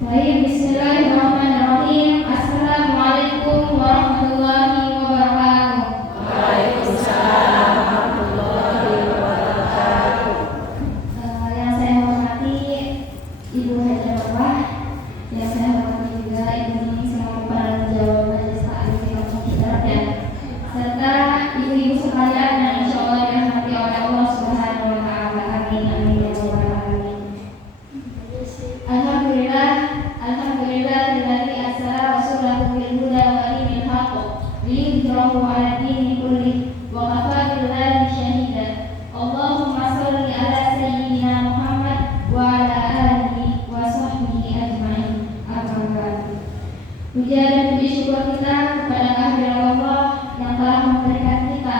Baik, bismillahirrahmanirrahim. Assalamualaikum warahmatullahi wabarakatuh. Waalaikumsalam warahmatullahi wabarakatuh. Yang saya hormati Ibu Haja Bapak, yang saya hormati juga Ibu Nini selaku penanggung jawab Majelis Taklim Kampung Citarap ya, serta ibu-ibu sekalian yang insya Allah dirahmati oleh Allah Subhanahu wa Ta'ala. Amin amin ya rabbal alamin. Alhamdulillah alladzi arsala rasulahu bil huda wa dinil haqq liyudhhirahu 'ala dini kulli wa kafa billahi shahida. Allahumma shalli ala sayyidina Muhammad wa ala alihi wa sahbihi ajma'in. Amma ba'du. Puja dan puji syukur kita kepada kehadirat Allah yang telah memberikan kita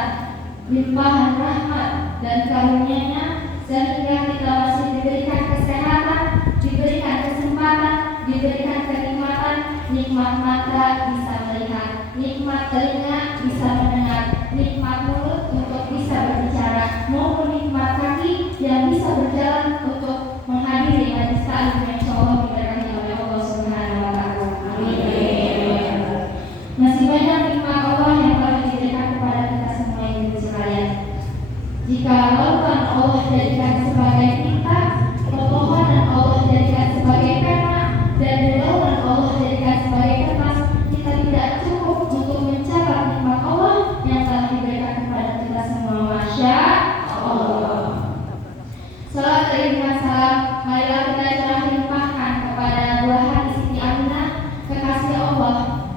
limpahan rahmat dan karunia-Nya sehingga kita masih diberikan kesehatan, diberikan kesempatan, diberikan kenikmatan, nikmat mata bisa melihat, nikmat telinga bisa mendengar, nikmat mulut untuk bisa berbicara, maupun nikmat kaki yang bisa berjalan untuk menghadiri majelis taklim yang insyaallah diberkahi oleh Allah Subhanahu wa Ta'ala. Amin. Masih banyak nikmat Allah yang telah diberikan kepada kita semua ibu sekalian. Jika lautan Allah jadikan sebagai tinta, pepohonan Allah jadikan sebagai pena, dan lautan Allah jadikan sebagai kertas, kita tidak cukup untuk mencatat nikmat Allah yang telah diberikan kepada kita semua. Masya Allah. Salat dan salam, marilah kita curah limpahkan kepada buah hati Siti Aminah, kekasih Allah.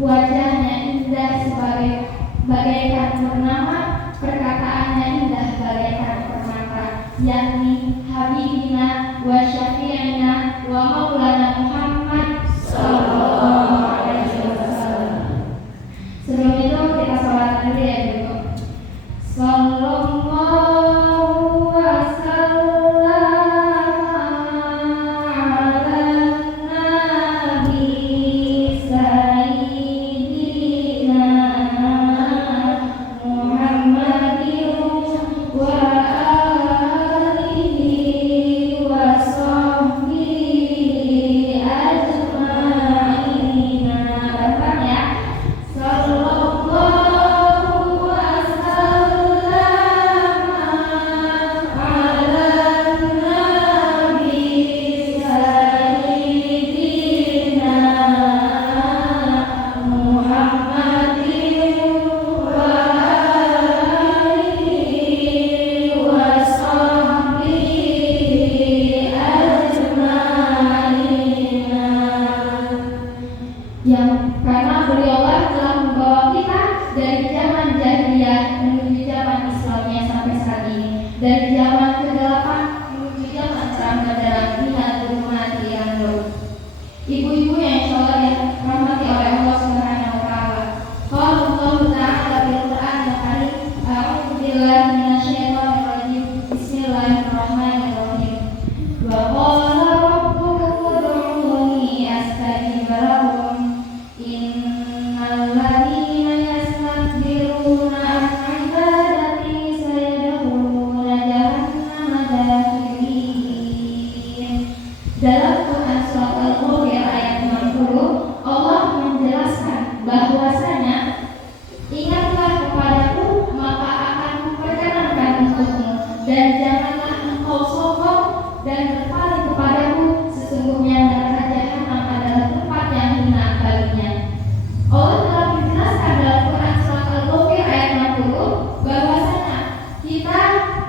Wajahnya indah sebagai bagaikan purnama, perkataannya indah bagaikan permata, yakni Habibina wa Syafi'ina wa Maulana Muhammad sallallahu alaihi wasallam. Sebelum itu kita salat dulu ya ibu. Sallallahu wasallam ala nabi sayyidina Muhammadin wa alihi wa sahbihi ajma'in. Bapak ya. Sallallahu wasallam ala nabi sayyidina Muhammadin wa alihi wa sahbihi ajma'in. Yang karena beliaulah telah membawa kita dari zaman jahiliyah menuju zaman Islamnya sampai saat ini, dari zaman kegelapan menuju zaman terang benderang minal zulumati ilan nur. Ibu-ibu yang insyaallah dirahmati oleh Allah Subhanahu wa Ta'ala. Qala Allah Ta'ala bil Qur'anil Karim, a'udzu billahi minasyaitonir rajim. Bismillahirrahmanirrahim. Wa qala rabbukum ud'uni astajib lakum. Innal ladzina yastakbiruna an ibadati sayadkhuluna jahannama dakhirin. Dalam Quran surat Al-Ghafir ayat 60, Allah menjelaskan bahwasanya ingatlah kepadaku maka akan kuperkenankan untukmu, dan janganlah engkau sombong dan berpaling kepadaku, sesungguhnya neraka jahanam adalah tempat yang hina baginya. Allah telah menjelaskan dalam Quran surat Al-Ghafir ayat 60 bahwasanya kita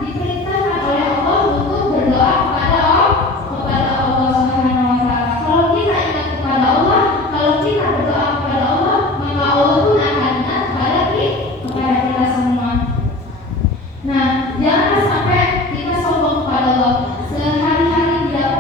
diperintahkan oleh Allah untuk berdoa kepada Allah Subhanahu wa Ta'ala. Kalau kita ingat kepada Allah, kalau kita berdoa kepada Allah, maka Allah pun akan ingat kepada kita semua. Nah, jangan sampai kita sombong kepada Allah. Sehari-hari dia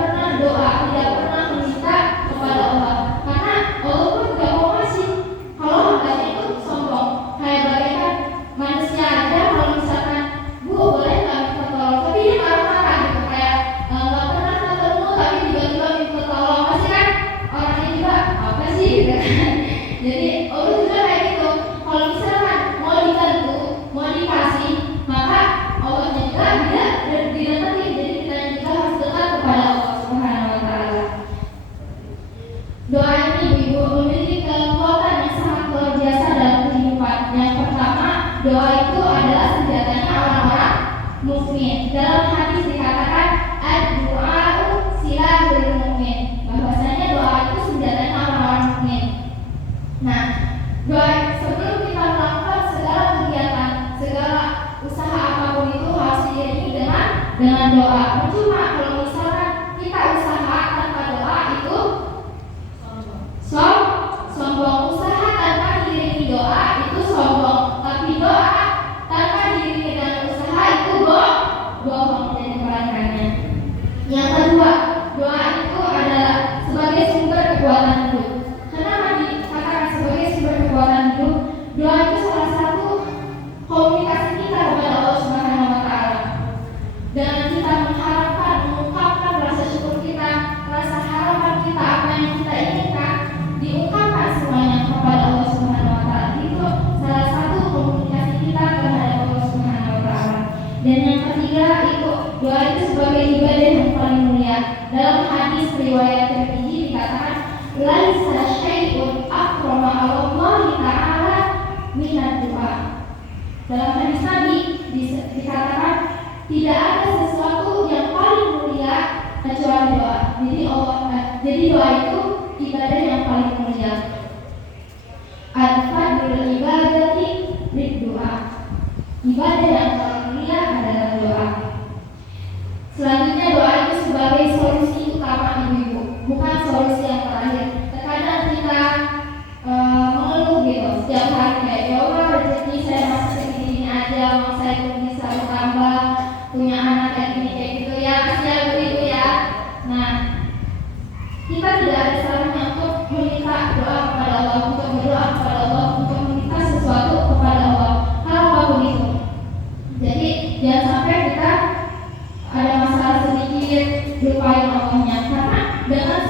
dengan doa. Percuma kalau misalkan kita usaha tanpa doa itu sombong. Usaha tanpa diiringi doa itu sombong. Tapi doa tanpa diiringi dengan usaha itu bohong dan kebalikannya. Yang kedua, doa itu adalah sebagai sumber kekuatan hidup. Kenapa dikatakan sebagai sumber kekuatan hidup? Doa itu salah satu komunikasi kita kepada Allah Subhanahu wa Ta'ala. Dengan kita mengharapkan, mengungkapkan rasa syukur kita, rasa harapan kita, apa yang kita inginkan, diungkapkan semuanya kepada Allah Subhanahu wa Ta'ala. Itu salah satu komunikasi kita terhadap Allah Subhanahu wa Ta'ala. Dan yang ketiga itu doa itu sebagai ibadah yang paling mulia. Dalam hadis riwayat Tirmidzi dikatakan, laisa syai'un akrama 'ala Allah Ta'ala minad doa. Dalam hadis Nabi dikatakan tidak ada sesuatu yang paling mulia kecuali doa. Jadi doa itu ibadah yang paling mulia. Al-fadlul ibadati bid-doa. Ibadah yang paling mulia adalah doa. Selanjutnya doa itu sebagai solusi utama ibu-ibu, bukan solusi yang terakhir. Terkadang kita mengeluh gitu setiap hari kayak ya Allah rezeki saya masih segini aja, mau saya pun bisa bertambah, punya anak kayak gini kayak gitu ya, kasihan ibu ya. Nah, kita tidak ada salahnya untuk meminta doa kepada Allah, untuk berdoa kepada Allah, untuk meminta sesuatu kepada Allah, hal apapun itu. Jadi jangan sampai kita ada masalah sedikit lupain Allahnya, karena dengan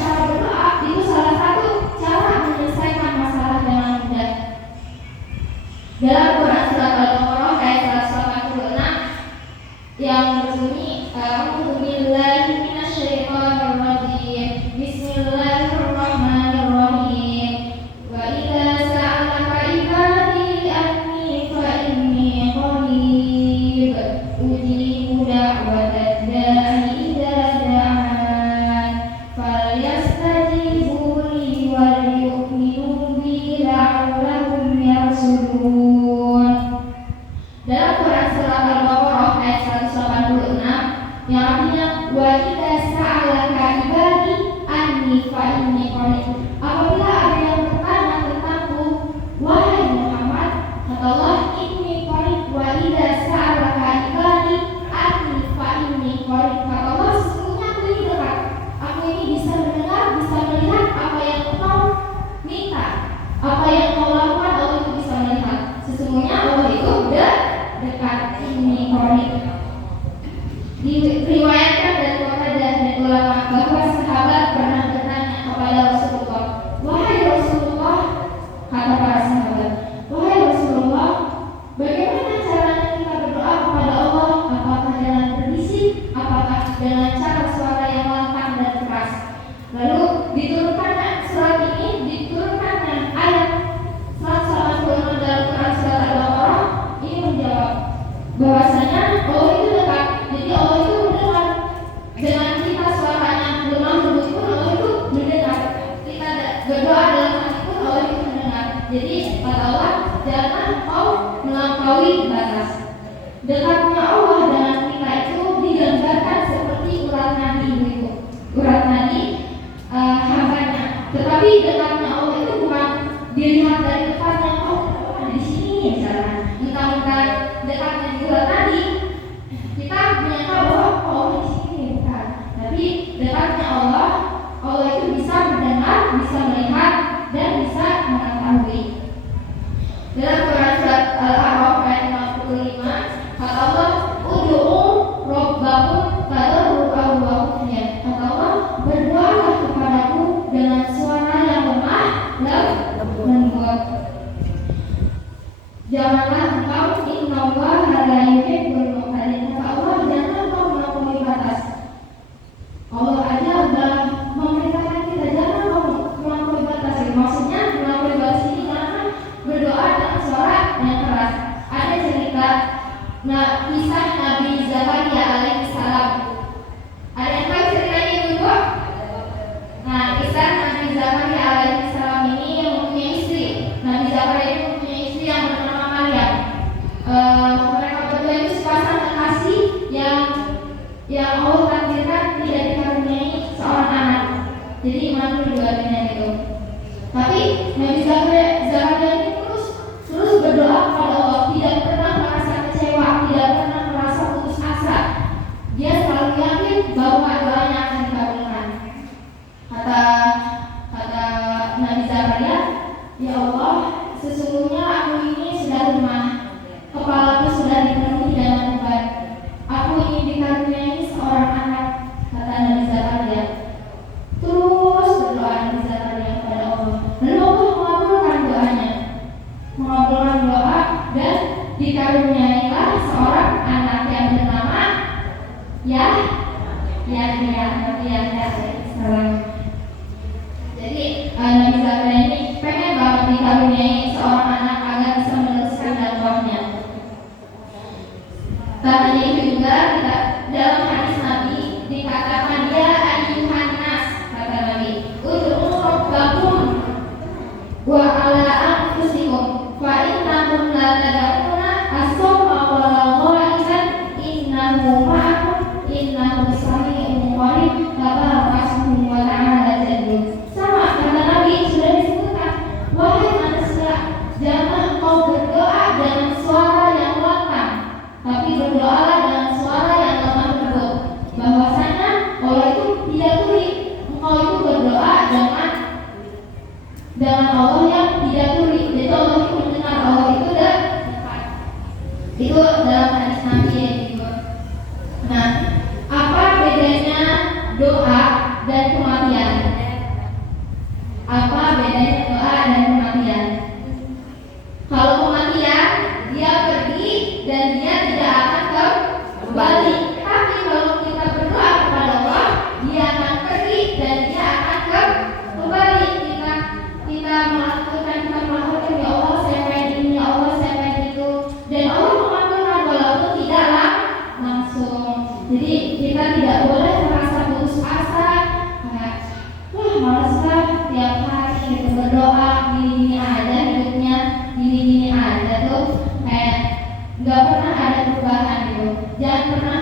cara berdoa itu salah satu cara menyelesaikan masalah dengan mudah. Dalam Quran surat Al-Baqarah ayat 186 yang berbunyi A'udzubillahi minasyaitonir rajim. Bismillahirrahmanirrahim. Wa idza sa'alaka ibadi anni fa inni qarib ujibu da'watad da'i idza da'an falyastajibu li wal yu'minu bi la'allahum yarsudun. Dalam Quran surat Al-Baqarah ayat 186 yang artinya wa idza sa'alaka ibadi anni fa inni qarib. Apabila ada yang bertanya tentangku, wahai Muhammad, kata Allah, inni qarib wa idza sa'alaka ibadi anni fa inni qarib. Kata Allah, sesungguhnya aku ini dekat. Aku ini bisa mendengar, bisa melihat apa yang kau minta, apa yang kau lakukan, Allah itu bisa melihat. Sesungguhnya Allah itu dekat. Ini qarib. Diriwayatkan dari Qatadah dan ulama bahwa sahabat pernah bertanya kepada Rasulullah, wahai Rasulullah, kata para sahabat, wahai Rasulullah, bagaimana caranya kita berdoa kepada Allah? Apakah dengan berbisik? Apakah dengan cara suara yang lantang dan keras? Lalu diturunkannya surat ini, diturunkannya ayat 186 dalam Quran surat Al-Baqarah ini menjawab bahwasanya Allah itu dekat. Jadi Allah itu mendengar. Dengan kita suaranya lemah lembut pun Allah itu mendengar. Kita berdoa dalam hati pun Allah itu mendengar. Jadi kata Allah, jangan kau melampaui batas. Dekatnya Allah dengan kita itu digambarkan seperti urat nadi itu. Urat nadi hambanya. Tetapi dekatnya Allah itu bukan dilihat dari dekatnya Allah di sini misalnya. Mentang-mentang dekatnya di urat nadi, kita menyangka bahwa Allah di sini bukan. Tapi dekatnya Allah itu bisa mendengar, bisa melihat, dan bisa mengetahui. Dalam Quran surat Al-A'raf ayat 55 kata Allah, ud'u rabbakum tadarruan wa khufyah. Kata Allah, berdoalah kepadaku dengan suara yang lemah yang Allah takdirkan tidak dikaruniai seorang anak. Jadi iman keduanya itu. Tapi Nabi Zakaria ini terus berdoa kepada Allah, tidak pernah merasa kecewa, tidak pernah merasa putus asa. Dia selalu yakin bahwa doanya akan dikabulkan. Kata Nabi Zakaria, ya Allah, sesungguhnya aku ini sudah lemah, kepalaku sudah dipenuhi dengan beban. Aku ingin dikaruniai seorang anak, kata Nabi Zakaria. Terus berdoa Nabi Zakaria kepada Allah. Lalu Allah mengabulkan doanya, mengabulkan doa, dan dikaruniailah seorang anak yang bernama Yahya. Jadi Nabi Zakaria ini pengen banget dikaruniai seorang anak agar bisa meneruskan dakwahnya. Katanya itu juga dalam hadis Nabi dikatakan ya ayyuhan nas, kata Nabi, ud'u rabbakum wa ala anfusikum fa innakum la tad'una as-summa wa la ghaiban innahu ma'akum innahu sami'un qarib tabarakahu wa ta'ala jaddu. Sama kata Nabi sudah disebutkan, wahai manusia, jangan engkau berdoa dengan suara yang lantang, tapi berdoalah dengan suara yang lemah lembut. Bahwasanya Allah itu tidak tuli. Engkau itu berdoa dengan Allah yang tidak tuli. Jadi Allah itu mendengar, Allah itu itu dalam hadis Nabi ya gitu. Nah, apa bedanya doa dan kematian? Apa bedanya doa dan kematian? Kalau kematian dia pergi dan dia tidak akan kembali. Tapi kalau kita berdoa kepada Allah, dia akan pergi dan dia akan kembali. Kita melakukan ya Allah saya pengen ini, ya Allah saya pengen itu, dan Allah mengabulkan walaupun tidaklah langsung. Jadi kita tidak boleh merasa putus asa kayak malas lah tiap hari gitu berdoa gini aja hidupnya, gini aja tuh kayak nggak pernah ada perubahan gitu. Jangan pernah